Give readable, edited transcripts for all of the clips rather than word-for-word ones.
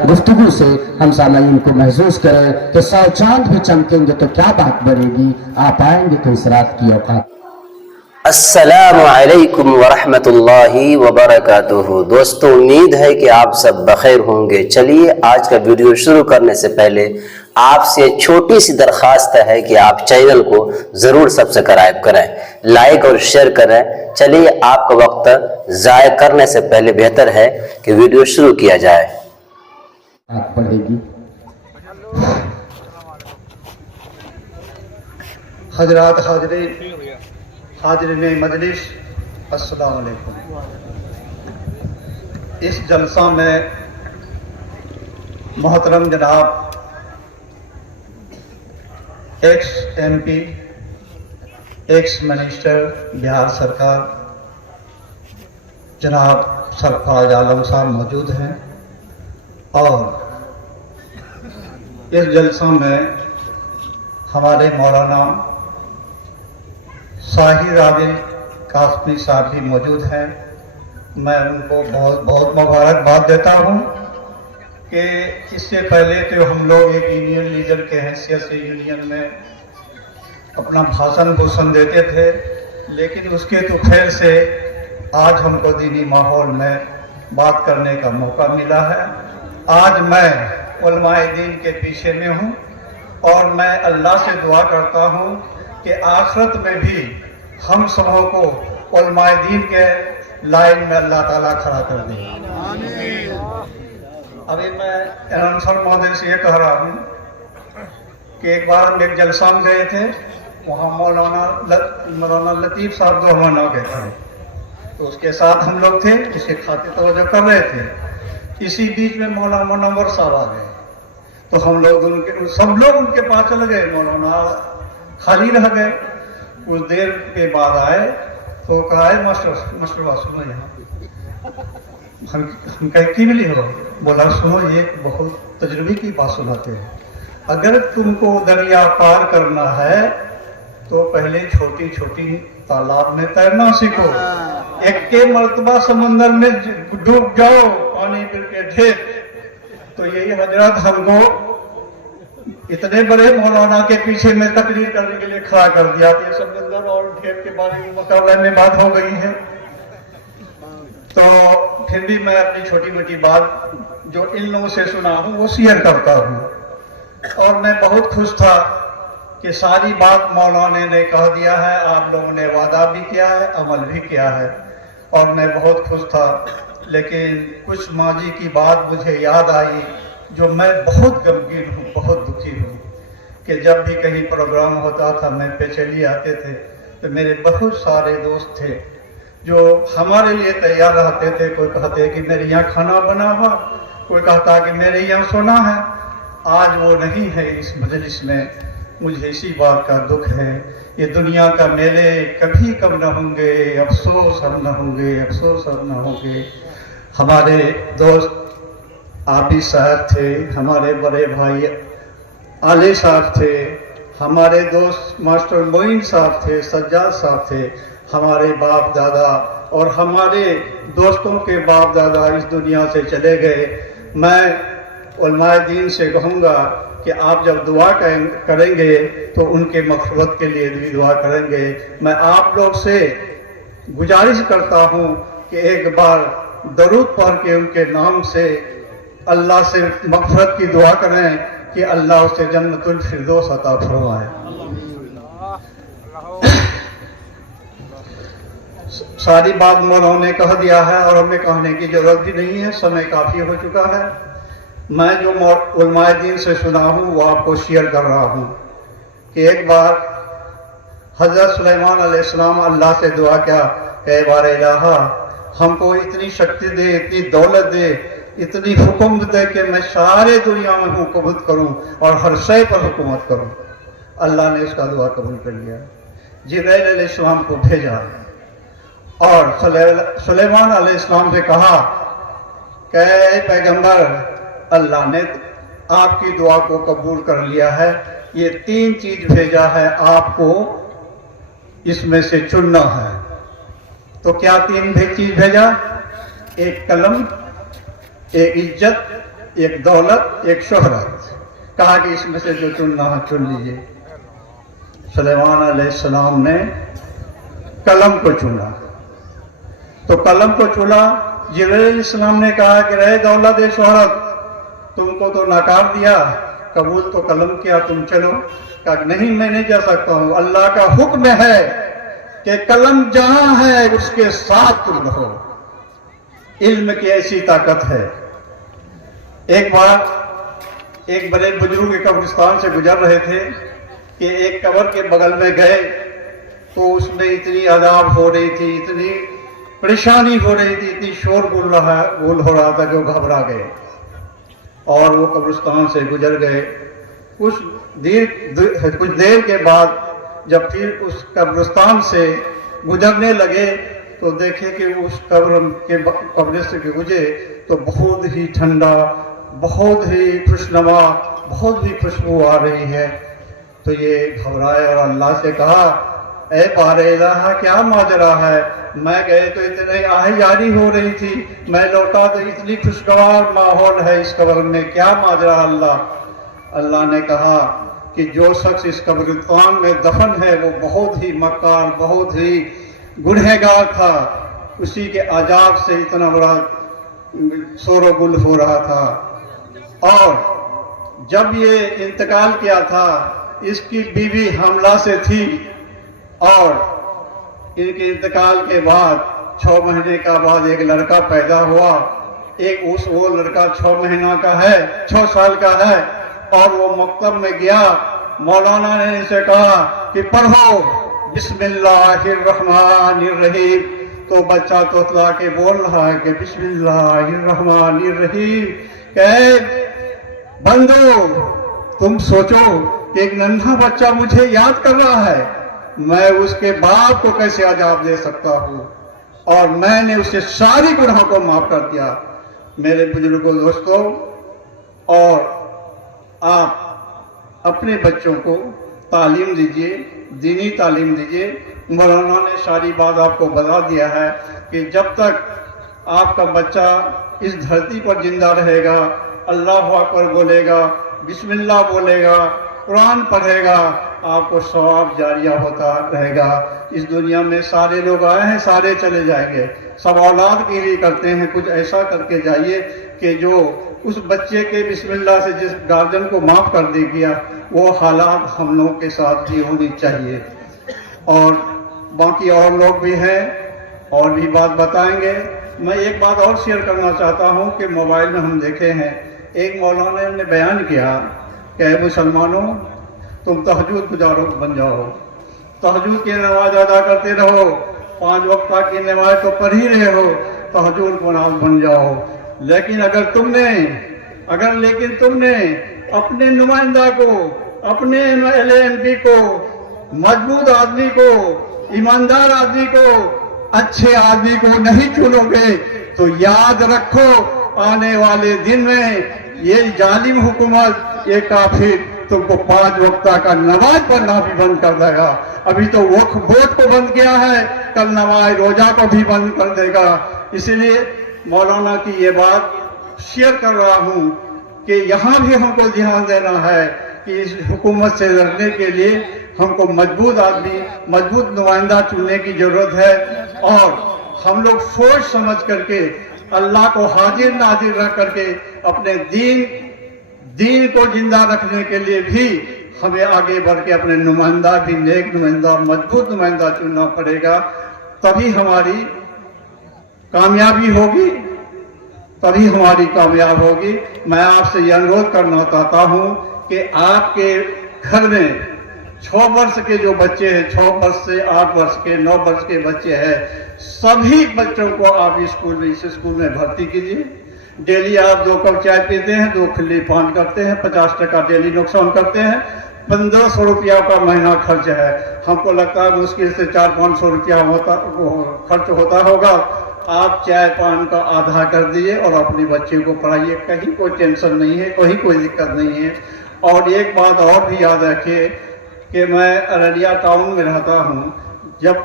गुफ्तगू से हम सामईन को महसूस करें कि 100 चांद भी चमकेंगे तो क्या बात बनेगी। आप आएंगे तो इस रात की औकात। अस्सलामु अलैकुम वरहमतुल्लाहि वबरकातुहू। दोस्तों, उम्मीद है कि आप सब बखैर होंगे। चलिए आज का वीडियो शुरू करने से पहले आपसे छोटी सी दरख्वास्त है कि आप चैनल को ज़रूर सब्सक्राइब करें, लाइक और शेयर करें। चलिए आपका वक्त ज़ाय करने से पहले बेहतर है कि वीडियो शुरू किया जाए। पड़ेगी। हजरात हाजरीन मजलिस, अस्सलाम वालेकुम। इस जलसा में मोहतरम जनाब x MP, ex minister Bihar सरकार जनाब सरफराज आलम साहब मौजूद हैं और इस जलसा में हमारे मौलाना शाही रावी कासमी साहब भी मौजूद हैं। मैं उनको बहुत बहुत मुबारकबाद देता हूं कि इससे पहले तो हम लोग एक यूनियन लीडर के हैसियत से यूनियन में अपना भाषण देते थे, लेकिन उसके तो खैर से आज हमको दीनी माहौल में बात करने का मौका मिला है। आज मैं उलमाए दीन के पीछे में हूँ और मैं अल्लाह से दुआ करता हूँ कि आखिरत में भी हम सबों को उलमाए दीन के लाइन में अल्लाह ताला खड़ा कर दे। अभी मैं अनसर महोदय से ये कह रहा हूँ कि एक बार हम एक जलसा में गए थे, वहाँ मौलाना लतीफ़ साहब जो हमारे नाम के थे, तो उसके साथ हम लोग थे, इसे खाते तवज्जो कर रहे थे। इसी बीच में मौलाना मुनव्वर साहब आ गए, तो हम लोग सब लोग उनके पास चले गए, मौलाना खाली रह गए। कुछ देर के बाद आए तो कहा है मास्टर बात सुनो, यहाँ हम कहे की मिली हो? बोला सुनो, ये बहुत तजुर्बे की बात सुनाते हैं। अगर तुमको दरिया पार करना है तो पहले छोटी छोटी तालाब में तैरना सीखो, एक के मर्तबा समंदर में डूब जाओ, पानी गिर के ढेर। तो यही हजरत हमको इतने बड़े मौलाना के पीछे में तकरीर करने के लिए खड़ा कर दिया कि समंदर और ढेर के बारे में मुकाबले में बात हो गई है। तो फिर भी मैं अपनी छोटी मोटी बात जो इन लोगों से सुना हूँ वो शेयर करता हूँ। और मैं बहुत खुश था कि सारी बात मौलाना ने कह दिया है, आप लोगों ने वादा भी किया है, अमल भी किया है, और मैं बहुत खुश था। लेकिन कुछ माजी की बात मुझे याद आई जो मैं बहुत गमगीन हूँ, बहुत दुखी हूँ कि जब भी कहीं प्रोग्राम होता था मैं पे चली आते थे तो मेरे बहुत सारे दोस्त थे जो हमारे लिए तैयार रहते थे। कोई कहते कि मेरे यहाँ खाना बना हुआ, कोई कहता कि मेरे यहाँ सोना है। आज वो नहीं है इस मजलिस में, मुझे इसी बात का दुख है। ये दुनिया का मेले कभी कम न होंगे, अफसोस हम न होंगे, अफसोस हम न होंगे। हमारे दोस्त आबिद साहब थे, हमारे बड़े भाई आले साहब थे, हमारे दोस्त मास्टर मोइन साहब थे, सज्जाद साहब थे, हमारे बाप दादा और हमारे दोस्तों के बाप दादा इस दुनिया से चले गए। मैं उलमाए दीन से कहूँगा कि आप जब दुआ करेंगे तो उनके मग़फ़िरत के लिए भी दुआ करेंगे। मैं आप लोग से गुजारिश करता हूँ कि एक बार दरूद पढ़ के उनके नाम से अल्लाह से मग़फ़िरत की दुआ करें कि अल्लाह उसे जन्नतुल फिरदौस अता फरमाए। सारी बात मौलाना ने कह दिया है और हमें कहने की जरूरत भी नहीं है, समय काफ़ी हो चुका है। मैं जो उलमाए दीन से सुना हूँ वो आपको शेयर कर रहा हूँ कि एक बार हज़रत सुलेमान अलैहिस्सलाम अल्लाह से दुआ किया, ऐ बारे इलाहा हमको इतनी शक्ति दे, इतनी दौलत दे, इतनी हुक्म दे कि मैं सारे दुनिया में हुकूमत करूं और हर शय पर हुकूमत करूं। अल्लाह ने इसका दुआ कबूल कर लिया। जिब्राइल अलैहिस्सलाम को भेजा और सुलेमान अलैहिस्सलाम से कहा कि ऐ पैगंबर, अल्लाह ने आपकी दुआ को कबूल कर लिया है, ये 3 चीज भेजा है, आपको इसमें से चुनना है। तो क्या 3 चीज भेजा? एक कलम, एक इज्जत, एक दौलत, एक शोहरत। कहा कि इसमें से जो चुनना है चुन लीजिए। सुलेमान अलैहिस्सलाम ने कलम को चुना। तो कलम को चुना। जिब्रील इस्लाम ने कहा कि रहे दौलत ए शोहरत, तुमको तो नकार दिया, कबूल तो कलम किया, तुम चलो। कहा नहीं, मैं नहीं जा सकता हूं, अल्लाह का हुक्म है कि कलम जहां है उसके साथ तुम रहो। इल्म की ऐसी ताकत है। एक बार एक बड़े बुजुर्ग के कब्रिस्तान से गुजर रहे थे कि एक कब्र के बगल में गए तो उसमें इतनी अजाब हो रही थी, इतनी परेशानी हो रही थी, इतनी शोरगुल हो रहा था कि वो घबरा गए और वो कब्रिस्तान से गुजर गए। कुछ देर के बाद जब फिर उस कब्रिस्तान से गुजरने लगे तो देखे कि उस कब्र से गुजरे तो बहुत ही ठंडा, बहुत ही खुशनुमा, बहुत ही खुशबू आ रही है। तो ये घबराए और अल्लाह से कहा, ऐ बारे इलाहा, क्या माजरा है? मैं गए तो इतनी आहियारी हो रही थी, मैं लौटा तो इतनी खुशगवार माहौल है इस कब्र में, क्या माजरा अल्लाह? अल्लाह ने कहा कि जो शख्स इस कब्रिस्तान में दफन है वो बहुत ही मक्कार, बहुत ही गुनहगार था, उसी के अजाब से इतना बड़ा शोरगुल हो रहा था। और जब ये इंतकाल किया था, इसकी बीवी हमला से थी और इनके इंतकाल के बाद 6 महीने का बाद एक लड़का पैदा हुआ। वो लड़का 6 महीना का है, 6 साल का है और वो मकतब में गया। मौलाना ने इसे कहा कि पढ़ो बिस्मिल्लाहिर्रहमानिर्रहीम। तो बच्चा तोतला के बोल रहा है कि बिस्मिल्लाहिर्रहमानिर्रहीम। कहे बंदो, तुम सोचो कि एक नन्हा बच्चा मुझे याद कर रहा है, मैं उसके बाप को कैसे अजाब दे सकता हूँ? और मैंने उससे सारी गुनाहों को माफ कर दिया। मेरे बुजुर्गों, दोस्तों, और आप अपने बच्चों को तालीम दीजिए, दीनी तालीम दीजिए। मौलाना ने सारी बात आपको बता दिया है कि जब तक आपका बच्चा इस धरती पर जिंदा रहेगा, अल्लाह अकबर बोलेगा, बिस्मिल्लाह बोलेगा, कुरान पढ़ेगा, आपको सवाब जारिया होता रहेगा। इस दुनिया में सारे लोग आए हैं, सारे चले जाएंगे, सब औलाद के लिए करते हैं। कुछ ऐसा करके जाइए कि जो उस बच्चे के बिस्मिल्लाह से जिस गार्जियन को माफ कर दे गया, वो हालात हम लोगों के साथ भी होनी चाहिए। और बाकी और लोग भी हैं और भी बात बताएंगे। मैं एक बात और शेयर करना चाहता हूँ कि मोबाइल में हम देखे हैं, एक मौलाना ने बयान किया कि मुसलमानों, तुम तहज्जुद गुजारो बन जाओ, तहज्जुद की नमाज अदा करते रहो, 5 वक्त की नमाज तो पढ़ ही रहे हो, तहज्जुद को नमाज बन जाओ। लेकिन तुमने अपने नुमाइंदा को, अपने LMP को, मजबूत आदमी को, ईमानदार आदमी को, अच्छे आदमी को नहीं चुनोगे तो याद रखो, आने वाले दिन में ये जालिम हुकूमत, ये काफिर तुमको 5 वक्त का नमाज पढ़ना भी बंद कर देगा। अभी तो वोट को बंद किया है, कल नमाज रोजा को भी बंद कर देगा। इसलिए मौलाना की ये बात शेयर कर रहा हूँ कि यहाँ भी हमको ध्यान देना है कि इस हुकूमत से लड़ने के लिए हमको मजबूत आदमी, मजबूत नुमाइंदा चुनने की जरूरत है। और हम लोग सोच समझ करके अल्लाह को हाजिर नाजिर रख करके अपने दीन को जिंदा रखने के लिए भी हमें आगे बढ़ के अपने नुमाइंदा भी नेक नुमाइंदा, मजबूत नुमाइंदा चुनना पड़ेगा। तभी हमारी कामयाबी होगी, तभी हमारी कामयाब होगी। मैं आपसे ये अनुरोध करना चाहता हूँ कि आपके घर में 6 वर्ष के जो बच्चे हैं, 6 वर्ष से 8 वर्ष के, 9 वर्ष के बच्चे हैं, सभी बच्चों को आप इस स्कूल में भर्ती कीजिए। डेली आप 2 कप चाय पीते हैं, 2 खिल्ली पान करते हैं, 50% डेली नुकसान करते हैं, 1500 रुपया का महीना खर्च है। हमको लगता है मुश्किल से 400-500 रुपया खर्च होता होगा। आप चाय पान का आधा कर दिए और अपने बच्चे को पढ़ाइए, कहीं कोई टेंशन नहीं है, कोई दिक्कत नहीं है। और एक बात और भी याद रखिए कि मैं अररिया टाउन में रहता हूँ। जब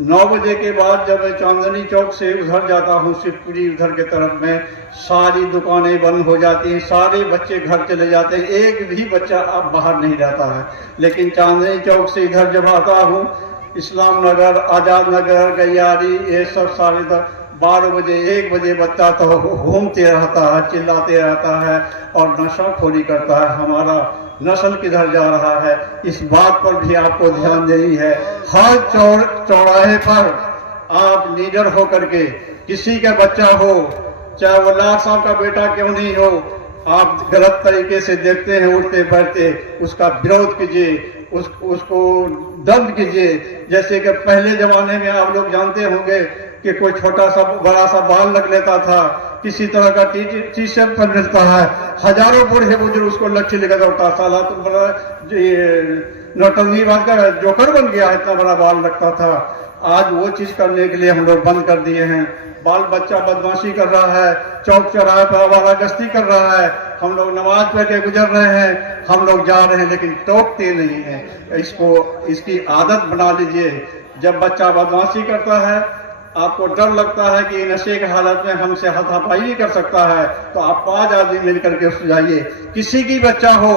9 बजे के बाद जब मैं चांदनी चौक से उधर जाता हूँ शिवपुरी उधर के तरफ में, सारी दुकानें बंद हो जाती हैं, सारे बच्चे घर चले जाते हैं, एक भी बच्चा अब बाहर नहीं रहता है। लेकिन चांदनी चौक से इधर जब आता हूँ, इस्लाम नगर, आज़ाद नगर, गैयारी, ये सब सारे 12 बजे 1 बजे बच्चा तो घूमते रहता है, चिल्लाते रहता है और नशाखोरी करता है। हमारा नस्ल किधर जा रहा है, इस बात पर भी आपको ध्यान देनी है। हर चौराहे पर आप लीडर हो करके, किसी का बच्चा हो, चाहे वो लाख साहब का बेटा क्यों नहीं हो, आप गलत तरीके से देखते हैं उठते बैठते, उसका विरोध कीजिए, उसको दंड कीजिए। जैसे कि पहले जमाने में आप लोग जानते होंगे कि कोई छोटा सा बड़ा सा बाल रख लेता था, किसी तरह का टी शर्ट पहन लेता है, हजारों बूढ़े बुजुर्ग उसको लट्ठी लेकर दौड़ता, साला तो बड़ा नौटंकी बात का जोकर बन गया, इतना बड़ा बाल रखता था। आज वो चीज करने के लिए हम लोग बंद कर दिए हैं। बाल बच्चा बदमाशी कर रहा है, चौक चौराहे पर आवारा गश्ती कर रहा है, हम लोग नमाज पढ़ के गुजर रहे हैं, हम लोग जा रहे हैं लेकिन टोकते नहीं हैं। इसकी आदत बना लीजिए। जब बच्चा बदमाशी करता है, आपको डर लगता है कि नशे की हालत में हमसे हाथापाई नहीं कर सकता है, तो आप 5 आदमी मिलकर के उससे जाइए। किसी की बच्चा हो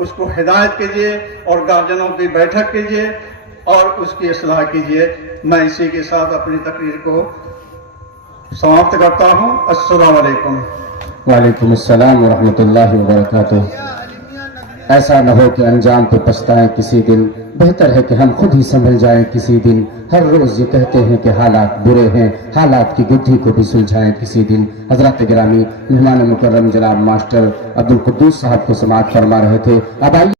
उसको हिदायत कीजिए और गार्जियनों की बैठक कीजिए और उसकी इस्लाह कीजिए। मैं इसी के साथ अपनी तकरीर को समाप्त करता हूँ। अस्सलाम वालेकुम। वालेकुम अस्सलाम व रहमतुल्लाहि व बरकातुहू। ऐसा न हो कि अंजाम पे पछताएं किसी दिन, बेहतर है कि हम खुद ही संभल जाएं किसी दिन। हर रोज ये कहते हैं कि हालात बुरे हैं, हालात की गुत्थी को भी सुलझाएं किसी दिन। हजरत गिरामी मेहमान मुकर्रम जनाब मास्टर अब्दुल कुद्दूस साहब को समाअत फरमा रहे थे। अब आइए